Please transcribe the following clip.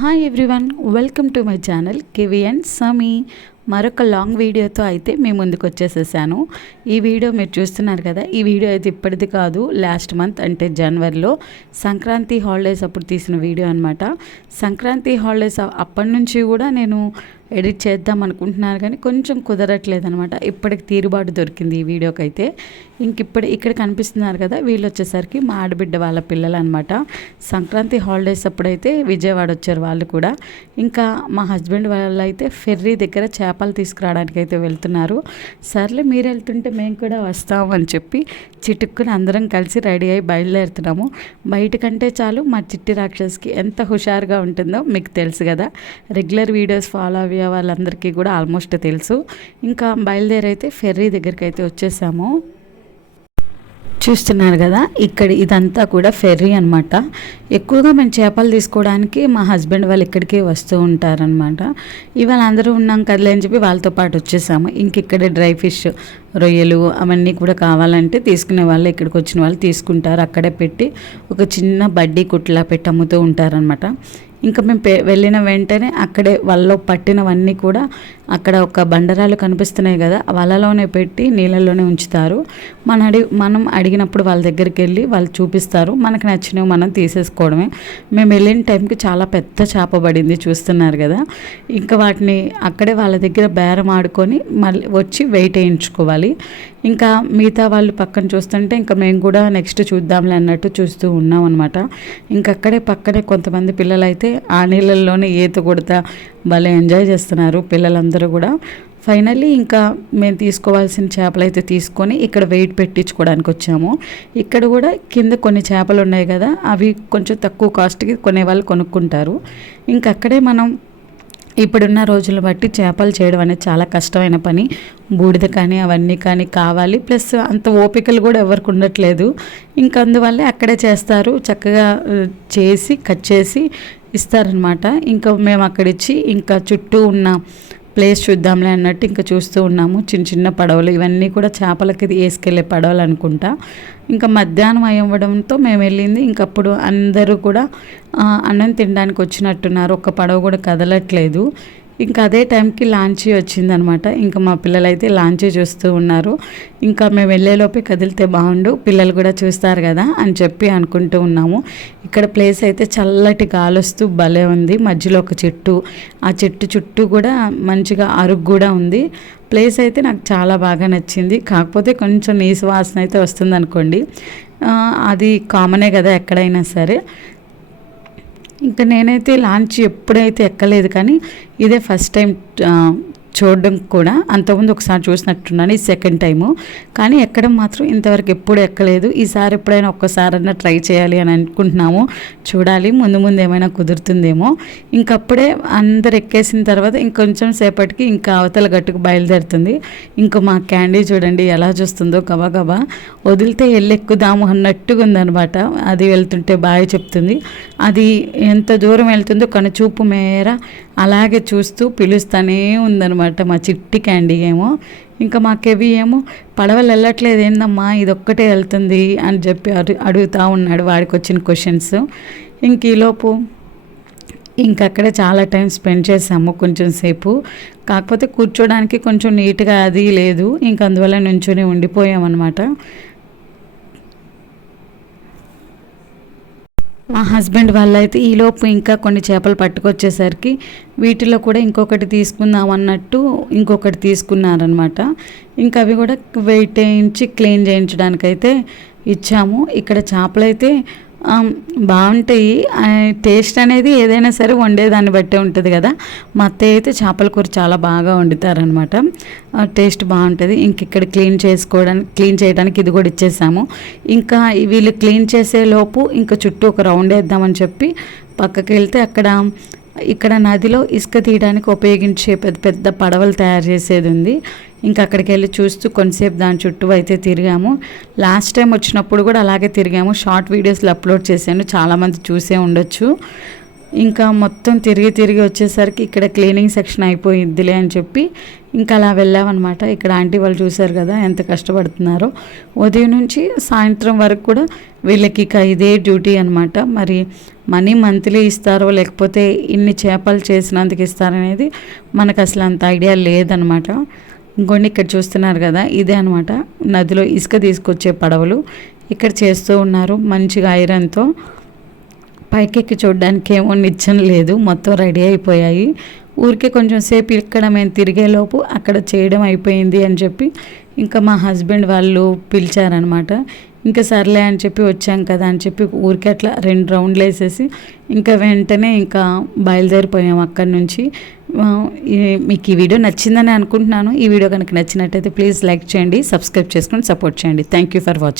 Hi everyone welcome to my channel KVN Sami మరొక long వీడియోతో అయితే మీ ముందుకు వచ్చేసేసాను. ఈ వీడియో మీరు చూస్తున్నారు కదా ఈ వీడియో అయితే ఇప్పటిది కాదు లాస్ట్ మంత్ అంటే జనవరిలో సంక్రాంతి హాలిడేస్ అప్పుడు తీసిన వీడియో అనమాట సంక్రాంతి హాలిడేస్ అప్పటి నుంచి కూడా నేను ఎడిట్ చేద్దాం అనుకుంటున్నారు కానీ కొంచెం కుదరట్లేదు అనమాట ఇప్పటికి తీరుబాటు దొరికింది ఈ వీడియోకి అయితే ఇంక ఇప్పుడు ఇక్కడ కనిపిస్తున్నారు కదా వీళ్ళు వచ్చేసరికి మా ఆడబిడ్డ వాళ్ళ పిల్లలు అనమాట సంక్రాంతి హాలిడేస్ అప్పుడైతే విజయవాడ వచ్చారు వాళ్ళు కూడా. ఇంకా మా హస్బెండ్ వాళ్ళు అయితే ఫెర్రీ దగ్గర చేపలు తీసుకురావడానికి అయితే వెళ్తున్నారు. సర్లే మీరు వెళ్తుంటే మేము కూడా వస్తాం అని చెప్పి చిటుక్కుని అందరం కలిసి రెడీ అయ్యి బయలుదేరుతున్నాము. బయటకంటే చాలు మా చిట్టి రాక్షస్కి ఎంత హుషారుగా ఉంటుందో మీకు తెలుసు కదా. రెగ్యులర్ వీడియోస్ ఫాలో అవి ఏరియా వాళ్ళందరికీ కూడా ఆల్మోస్ట్ తెలుసు. ఇంకా బయలుదేరైతే ఫెర్రీ దగ్గరికి అయితే వచ్చేసాము. చూస్తున్నారు కదా ఇక్కడ ఇదంతా కూడా ఫెర్రీ అనమాట ఎక్కువగా మేము చేపలు తీసుకోవడానికి మా హస్బెండ్ వాళ్ళు ఇక్కడికి వస్తూ ఉంటారనమాట ఇవాళ అందరూ ఉన్నాం కదలే అని చెప్పి వాళ్ళతో పాటు వచ్చేసాము. ఇంక ఇక్కడ డ్రై ఫిష్ రొయ్యలు అవన్నీ కూడా కావాలంటే తీసుకునే వాళ్ళు ఇక్కడికి వచ్చిన వాళ్ళు తీసుకుంటారు. అక్కడే పెట్టి ఒక చిన్న బడ్డీ కుట్లా పెట్టి అమ్ముతూ ఉంటారనమాట ఇంకా మేము వెళ్ళిన వెంటనే అక్కడే వాళ్ళలో పట్టినవన్నీ కూడా అక్కడ ఒక బండరాలు కనిపిస్తున్నాయి కదా వలలోనే పెట్టి నీళ్ళలోనే ఉంచుతారు. మన అడి మనం అడిగినప్పుడు వాళ్ళ దగ్గరికి వెళ్ళి వాళ్ళు చూపిస్తారు. మనకు నచ్చినవి మనం తీసేసుకోవడమే. మేము వెళ్ళిన టైంకి చాలా పెద్ద చేప పడింది చూస్తున్నారు కదా. ఇంకా వాటిని అక్కడే వాళ్ళ దగ్గర బేరం ఆడుకొని మళ్ళీ వచ్చి వెయిట్ వేయించుకోవాలి. ఇంకా మిగతా వాళ్ళు పక్కన చూస్తుంటే ఇంకా మేము కూడా నెక్స్ట్ చూద్దాంలే అన్నట్టు చూస్తూ ఉన్నాం అనమాట ఇంకక్కడే పక్కనే కొంతమంది పిల్లలైతే ఆ నీళ్ళల్లోనే ఈత కొడతా భలే ఎంజాయ్ చేస్తున్నారు పిల్లలందరూ కూడా. ఫైనల్లీ ఇంకా మేము తీసుకోవాల్సిన చేపలు అయితే తీసుకొని ఇక్కడ వెయిట్ పెట్టించుకోవడానికి వచ్చాము. ఇక్కడ కూడా కింద కొన్ని చేపలు ఉన్నాయి కదా అవి కొంచెం తక్కువ కాస్ట్కి కొనేవాళ్ళు కొనుక్కుంటారు. ఇంకక్కడే మనం ఇప్పుడున్న రోజులు బట్టి చేపలు చేయడం అనేది చాలా కష్టమైన పని. బూడిద కానీ అవన్నీ కానీ కావాలి. ప్లస్ అంత ఓపికలు కూడా ఎవరికి ఉండట్లేదు. ఇంకా అందువల్లే అక్కడే చేస్తారు. చక్కగా చేసి కట్ చేసి ఇస్తారనమాట ఇంకా మేము అక్కడిచ్చి ఇంకా చుట్టూ ఉన్న ప్లేస్ చూద్దాంలే అన్నట్టు ఇంకా చూస్తూ ఉన్నాము. చిన్న చిన్న పడవలు ఇవన్నీ కూడా చేపలకి వేసుకెళ్ళే పడవలు అనుకుంటా ఇంకా మధ్యాహ్నం అయ్యవడంతో మేము వెళ్ళింది ఇంకప్పుడు అందరూ కూడా అన్నం తినడానికి వచ్చినట్టున్నారు ఒక్క పడవ కూడా కదలట్లేదు. ఇంకా అదే టైంకి లాంచీ వచ్చిందనమాట. ఇంకా మా పిల్లలు అయితే లాంచీ చూస్తూ ఉన్నారు. ఇంకా మేము వెళ్ళేలోపే కదిలితే బాగుండు పిల్లలు కూడా చూస్తారు కదా అని చెప్పి అనుకుంటూ ఉన్నాము. ఇక్కడ ప్లేస్ అయితే చల్లటి గాలొస్తూ భలే ఉంది. మధ్యలో ఒక చెట్టు ఆ చెట్టు చుట్టూ కూడా మంచిగా అరుగు కూడా ఉంది. ప్లేస్ అయితే నాకు చాలా బాగా నచ్చింది. కాకపోతే కొంచెం నీసు వాసన అయితే వస్తుంది అనుకోండి అది కామనే కదా ఎక్కడైనా సరే. ఇంకా నేనైతే లాంచ్ ఎప్పుడైతే ఎక్కలేదు కానీ ఇదే ఫస్ట్ టైం చూడడం కూడా అంతకుముందు ఒకసారి చూసినట్టున్నాను ఈ సెకండ్ టైము కానీ ఎక్కడం మాత్రం ఇంతవరకు ఎప్పుడు ఎక్కలేదు. ఈసారి ఎప్పుడైనా ఒక్కసారన్నా ట్రై చేయాలి అని అనుకుంటున్నాము. చూడాలి ముందు ముందు ఏమైనా కుదురుతుందేమో. ఇంకప్పుడే అందరు ఎక్కేసిన తర్వాత ఇంకొంచెం సేపటికి ఇంకా అవతల గట్టుకు బయలుదేరుతుంది. ఇంకా మా క్యాండీ చూడండి ఎలా చూస్తుందో గబా గబా వదిలితే వెళ్ళెక్కుదాము అన్నట్టుగా ఉందనమాట అది వెళ్తుంటే బాగా చెప్తుంది. అది ఎంత దూరం వెళ్తుందో కను చూపు మేర అలాగే చూస్తూ పిలుస్తూనే ఉందనమాట. మా చిట్టి క్యాండీ ఏమో. ఇంకా మా కెవి ఏమో పడవలు వెళ్ళట్లేదు ఏందమ్మా ఇది ఒక్కటే వెళ్తుంది అని చెప్పి అడు అడుగుతూ ఉన్నాడు వాడికి వచ్చిన క్వశ్చన్స్ ఇంక ఈలోపు ఇంకక్కడే చాలా టైం స్పెండ్ చేసాము కొంచెం సేపు. కాకపోతే కూర్చోడానికి కొంచెం నీట్గా అది లేదు. ఇంక అందువల్ల నుంచొని ఉండిపోయామన్నమాట. మా హస్బెండ్ వాళ్ళైతే ఈలోపు ఇంకా కొన్ని చేపలు పట్టుకొచ్చేసరికి వీటిలో కూడా ఇంకొకటి తీసుకుందాం అన్నట్టు ఇంకొకటి తీసుకున్నారనమాట ఇంకా అవి కూడా వెయిట్ వేయించి క్లీన్ చేయించడానికైతే ఇచ్చాము. ఇక్కడ చేపలైతే బాగుంటాయి. టేస్ట్ అనేది ఏదైనా సరే వండేదాన్ని బట్టే ఉంటుంది కదా. మా అత్తయ్య అయితే చేపల కూర చాలా బాగా వండుతారనమాట టేస్ట్ బాగుంటుంది. ఇంక ఇక్కడ క్లీన్ చేసుకోవడానికి క్లీన్ చేయడానికి ఇది కూడా ఇచ్చేసాము. ఇంకా వీళ్ళు క్లీన్ చేసే లోపు ఇంకా చుట్టూ ఒక రౌండ్ వేద్దామని చెప్పి పక్కకి వెళ్తే అక్కడ ఇక్కడ నదిలో ఇసుక తీయడానికి ఉపయోగించే పెద్ద పెద్ద పడవలు తయారు చేసేది ఉంది. ఇంకా అక్కడికి వెళ్ళి చూస్తూ కొంతసేపు దాని చుట్టూ అయితే తిరిగాము. లాస్ట్ టైం వచ్చినప్పుడు కూడా అలాగే తిరిగాము. షార్ట్ వీడియోస్లో అప్లోడ్ చేశాను. చాలామంది చూసే ఉండొచ్చు. ఇంకా మొత్తం తిరిగి తిరిగి వచ్చేసరికి ఇక్కడ క్లీనింగ్ సెక్షన్ అయిపోయిద్దిలే అని చెప్పి ఇంకా అలా వెళ్ళామన్నమాట. ఇక్కడ ఆంటీ వాళ్ళు చూశారు కదా ఎంత కష్టపడుతున్నారో. ఉదయం నుంచి సాయంత్రం వరకు కూడా వీళ్ళకి ఇక ఇదే డ్యూటీ అనమాట మరి మనీ మంత్లీ ఇస్తారో లేకపోతే ఇన్ని చేపలు చేసినందుకు ఇస్తారనేది మనకు అసలు అంత ఐడియా లేదనమాట ఇంకోండి ఇక్కడ చూస్తున్నారు కదా ఇదే అనమాట నదిలో ఇసుక తీసుకొచ్చే పడవలు ఇక్కడ చేస్తూ ఉన్నారు. మంచిగా ఐరన్తో పైకెక్కి చూడడానికి ఏమో నిచ్చం లేదు మొత్తం రెడీ అయిపోయాయి. ఊరికే కొంచెం సేపు ఇక్కడ మేము తిరిగేలోపు అక్కడ చేయడం అయిపోయింది అని చెప్పి ఇంకా మా హస్బెండ్ వాళ్ళు పిలిచారనమాట ఇంకా సర్లే అని చెప్పి వచ్చాం కదా అని చెప్పి ఊరికే అట్లా రెండు రౌండ్లు వేసేసి ఇంకా వెంటనే ఇంకా బయలుదేరిపోయాం అక్కడి నుంచి. మీకు ఈ వీడియో నచ్చిందని అనుకుంటున్నాను. ఈ వీడియో కనుక నచ్చినట్టయితే ప్లీజ్ లైక్ చేయండి సబ్స్క్రైబ్ చేసుకొని సపోర్ట్ చేయండి. Thank you for watching